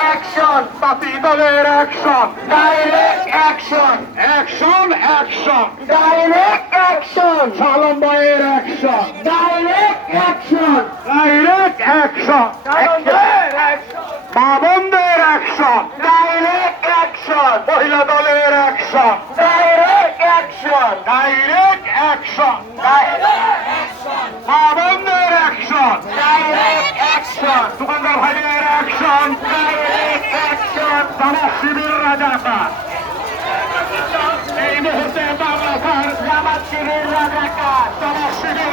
action! Pati Doler action! Direct action! Action, action! Direct action! Salom Bayer action! Direct action! Direct action! Action! মা action! action, action! action, মহিলা action! action, action! action, action! action, action! action, action! বন্ধের action. Action দোকানদার ভাইদের action action দাদা শিবির রাজাকার এই মুহূর্তে বাংলা জামাত শিবির রাজাকার দাদা শিবির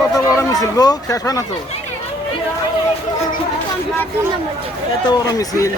কত বড় মিছিল গো শেষ হয় না তো এত বড় মিছিল